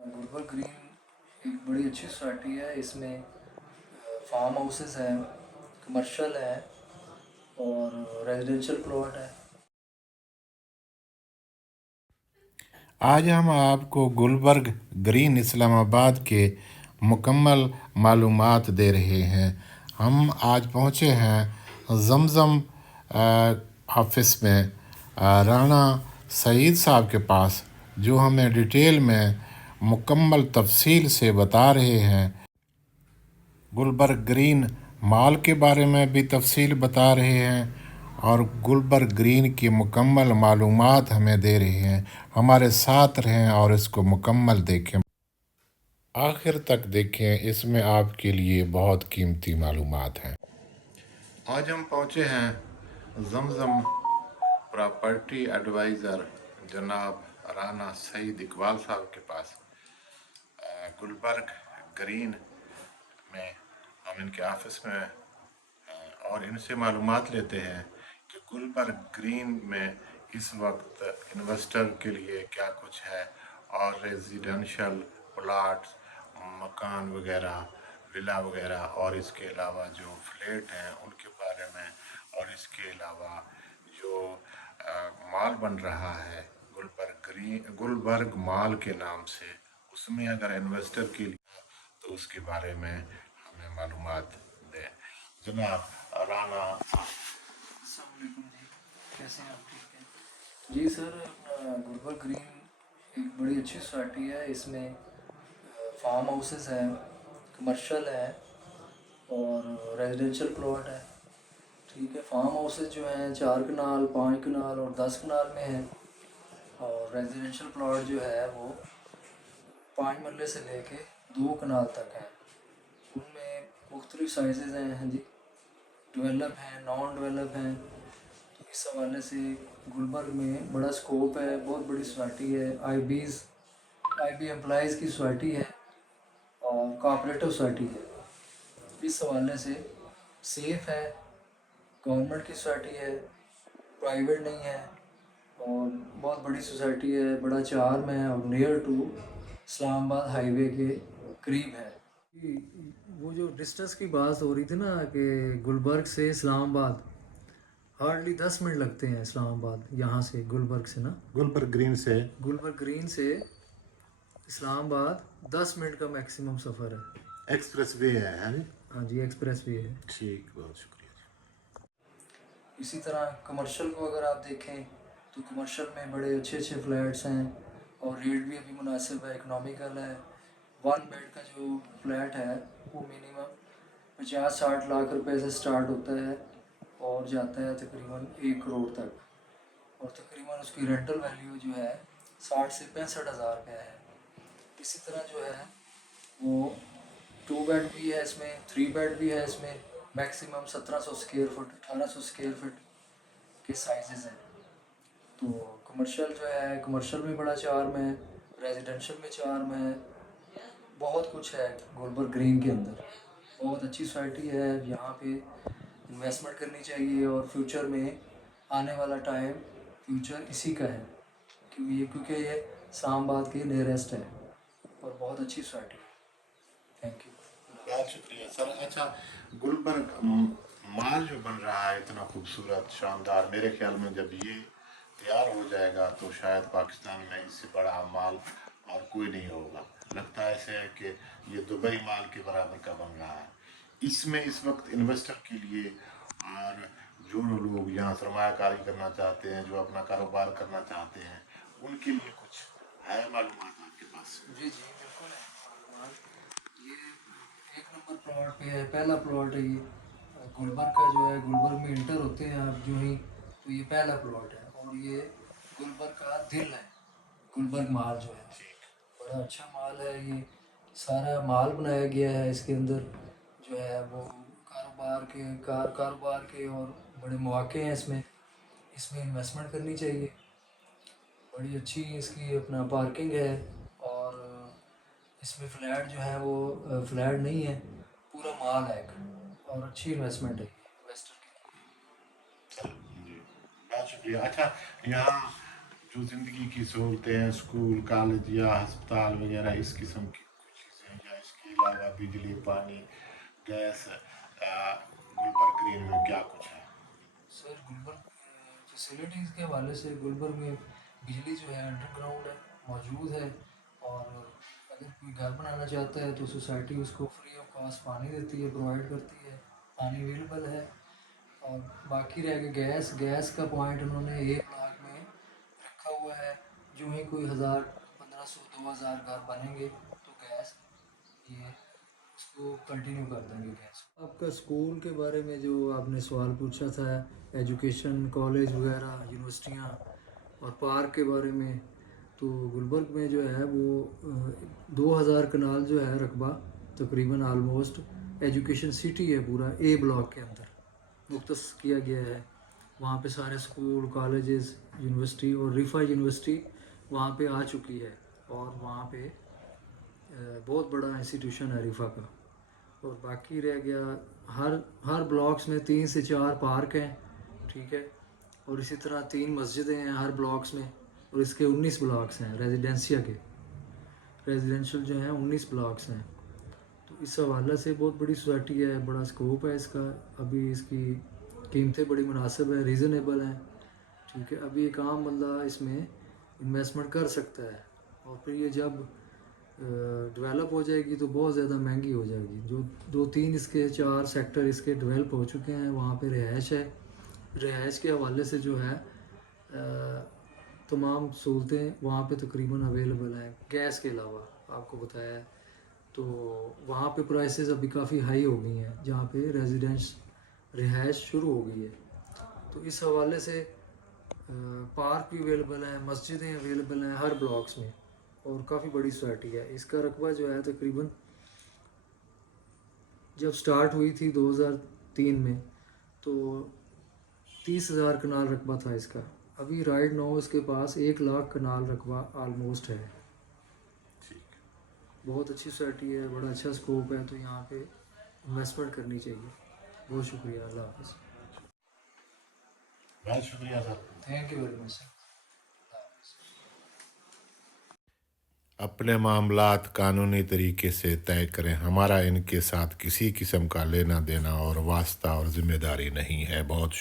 Gulberg green एक बड़ी अच्छी सोसाइटी है। इसमें फार्म हाउसेस हैं, कमर्शियल है और रेजिडेंशियल प्लॉट है। आज हम आपको गुलबर्ग ग्रीन इस्लामाबाद के मुकम्मल मालूमात दे रहे हैं। हम आज पहुँचे हैं जमज़म ऑफिस में राना सईद साहब के पास, जो हमें डिटेल में मुकम्मल तफसील से बता रहे हैं। गुलबर्ग ग्रीन मॉल के बारे में भी तफसील बता रहे हैं और गुलबर्ग ग्रीन की मुकम्मल मालूमात हमें दे रहे हैं। हमारे साथ रहें और इसको मुकम्मल देखें, आखिर तक देखें, इसमें आपके लिए बहुत कीमती मालूमात हैं। आज हम पहुँचे हैं जमज़म प्रॉपर्टी एडवाइज़र जनाब राना सईद इकबाल साहब के पास। गुलबर्ग ग्रीन में हम इनके ऑफिस में और इनसे मालूमात लेते हैं कि गुलबर्ग ग्रीन में इस वक्त इन्वेस्टर के लिए क्या कुछ है और रेजिडेंशियल प्लाट, मकान वगैरह, विला वगैरह, और इसके अलावा जो फ्लैट हैं उनके बारे में, और इसके अलावा जो मॉल बन रहा है गुलबर्ग मॉल के नाम से, उसमें अगर इन्वेस्टर के लिए तो उसके बारे में हमें मालूमात दें। जनाब राना। अस्सलाम वालेकुम जी, कैसे हैं आप? ठीक है जी सर। अपना गुलबर्ग ग्रीन एक बड़ी अच्छी सोसाइटी है। इसमें फार्म हाउसेस हैं, कमर्शियल है और रेजिडेंशियल प्लॉट है। ठीक है, फार्म हाउसेस जो हैं 4 कनाल, 5 कनाल और 10 कनाल में हैं, और रेजिडेंशियल प्लॉट जो है वो 5 मरले से लेके 2 कनाल तक है। उनमें मुख्तलिफ साइज़ हैं। हाँ जी, डेवलप हैं, नॉन डेवलप हैं। तो इस हवाले से गुलबर्ग में बड़ा स्कोप है, बहुत बड़ी सोसाइटी है। आई बी एम्प्लॉज़ की सोसाइटी है और कोऑपरेटिव सोसाइटी है। इस हवाले से सेफ़ है, गवर्नमेंट की सोसाइटी है, प्राइवेट नहीं है, और बहुत बड़ी सोसाइटी है। बड़ा चार में है और नियर टू इस्लामाबाद हाईवे के करीब है। वो जो डिस्टेंस की बात हो रही थी ना कि गुलबर्ग से इस्लामाबाद हार्डली 10 मिनट लगते हैं। इस्लामाबाद यहाँ से, गुलबर्ग से ना, गुलबर्ग ग्रीन से इस्लामाबाद 10 मिनट का मैक्सिमम सफ़र है। एक्सप्रेस वे है जी? हाँ जी, एक्सप्रेस वे है। ठीक, बहुत शुक्रिया। इसी तरह कमर्शियल को अगर आप देखें तो कमर्शियल में बड़े अच्छे अच्छे फ्लैट्स हैं और रेट भी अभी मुनासिब है, इकनॉमिकल है। 1 बेड का जो फ्लैट है वो मिनिमम 50-60 लाख रुपए से स्टार्ट होता है और जाता है तकरीबन 1 करोड़ तक, और तकरीबन उसकी रेंटल वैल्यू जो है 60 से 65 हज़ार रुपये है। इसी तरह जो है वो 2 बेड भी है इसमें, 3 बेड भी है इसमें। Maximum 1700 square foot, 1800 square foot के साइजेस हैं। तो कमर्शियल जो है, कमर्शियल में बड़ा चार में है, रेजिडेंशियल में चार में है। बहुत कुछ है गुलबर्ग ग्रीन के अंदर। बहुत अच्छी सोसाइटी है, यहाँ पे इन्वेस्टमेंट करनी चाहिए और फ्यूचर में आने वाला टाइम फ्यूचर इसी का है, क्योंकि ये इस्लामाबाद के नियरेस्ट है और बहुत अच्छी सोसाइटी है। Thank you. बहुत शुक्रिया सर। अच्छा, गुलबर्ग माल जो बन रहा है इतना खूबसूरत, शानदार, मेरे ख्याल में जब ये तैयार हो जाएगा तो शायद पाकिस्तान में इससे बड़ा माल और कोई नहीं होगा। लगता है ऐसे है कि ये दुबई माल के बराबर का बन रहा है। इसमें इस वक्त इन्वेस्टर के लिए और जो लोग यहाँ सरमायाकारी करना चाहते हैं, जो अपना कारोबार करना चाहते हैं, उनके लिए कुछ है मालूमात आपके पास? जी जी, बिल्कुल है। ये 1 नंबर प्लॉट पे है, पहला प्लॉट है ये। गुलबर्ग का जो है, गुलबर्ग में इंटर होते हैं आप जो ही, तो ये पहला प्लॉट है और ये गुलबर्ग का दिल है। गुलबर्ग माल जो है बड़ा अच्छा माल है। ये सारा माल बनाया गया है इसके अंदर, जो है वो कारोबार के और बड़े मौके हैं इसमें। इसमें इन्वेस्टमेंट करनी चाहिए। बड़ी अच्छी इसकी अपना पार्किंग है, और इसमें फ्लैट जो है वो फ्लैट नहीं है, पूरा माल है एक, और अच्छी इन्वेस्टमेंट है इन्वेस्टर के लिए। जी, बहुत शुक्रिया। अच्छा, यहाँ जो ज़िंदगी की सहूलतें हैं, स्कूल कॉलेज या हस्पताल वगैरह इस किस्म की कुछ चीज़ें, या इसके अलावा बिजली, पानी, गैस, गुलबर्ग ग्रीन में क्या कुछ है? सर गुलबर्ग फैसिलिटीज़ के हवाले से गुलबर्ग में बिजली जो है अंडरग्राउंड है, मौजूद है। और अगर कोई घर बनाना चाहता है तो सोसाइटी उसको फ्री ऑफ कॉस्ट पानी देती है, प्रोवाइड करती है, पानी अवेलेबल है। और बाकी रह गया गैस का पॉइंट उन्होंने एक ब्लॉक में रखा हुआ है। जो ही कोई 1000, 1500, 2000 घर बनेंगे तो गैस ये उसको कंटिन्यू कर देंगे गैस। आपका स्कूल के बारे में जो आपने सवाल पूछा था, एजुकेशन, कॉलेज वगैरह, यूनिवर्सिटियाँ और पार्क के बारे में, तो गुलबर्ग में जो है वो 2000 कनाल जो है रकबा तकरीबन आलमोस्ट एजुकेशन सिटी है, पूरा ए ब्लॉक के अंदर मुख्तस किया गया है। वहाँ पे सारे स्कूल, कॉलेजेस, यूनिवर्सिटी और रिफा यूनिवर्सिटी वहाँ पे आ चुकी है। और वहाँ पे बहुत बड़ा इंस्टीट्यूशन है रिफा का। और बाकी रह गया हर ब्लॉक्स में 3 से 4 पार्क हैं, ठीक है। और इसी तरह 3 मस्जिदें हैं हर ब्लॉक्स में। और इसके 19 ब्लॉक्स हैं रेजिडेंशियल के, रेजिडेंशियल जो हैं 19 ब्लॉक्स हैं। तो इस हवाले से बहुत बड़ी सोसाइटी है, बड़ा स्कोप है इसका। अभी इसकी कीमतें बड़ी मुनासिब है, रीज़नेबल हैं, ठीक है। अभी एक आम बंदा इसमें इन्वेस्टमेंट कर सकता है। और फिर ये जब डेवलप हो जाएगी तो बहुत ज़्यादा महंगी हो जाएगी। जो 2-3 इसके 4 सेक्टर इसके डेवलप हो चुके हैं, वहाँ पे रिहाइश है। रिहाइश के हवाले से जो है तमाम सहूलतें वहाँ पे तकरीबन अवेलेबल हैं। गैस के अलावा आपको बताया है, तो वहाँ पे प्राइसेस अभी काफ़ी हाई हो गई हैं, जहाँ पे रेजिडेंस रिहाइश शुरू हो गई है। तो इस हवाले से पार्क भी अवेलेबल हैं, मस्जिदें अवेलेबल हैं हर ब्लॉक्स में। और काफ़ी बड़ी सोसाइटी है। इसका रकबा जो है तकरीबन जब स्टार्ट हुई थी 2003 में तो 30,000 कनाल रकबा था इसका। अभी राइट नाउ इसके पास 1 लाख कनाल रकबा आलमोस्ट है। ठीक, बहुत अच्छी सोसाइटी है, बड़ा अच्छा स्कोप है, तो यहाँ पे इन्वेस्टमेंट करनी चाहिए। बहुत शुक्रिया, अल्लाह हाफ़िज़। बहुत शुक्रिया sir. Thank you very much sir. अपने मामलात कानूनी तरीके से तय करें। हमारा इनके साथ किसी किस्म का लेना देना और वास्ता और ज़िम्मेदारी नहीं है। बहुत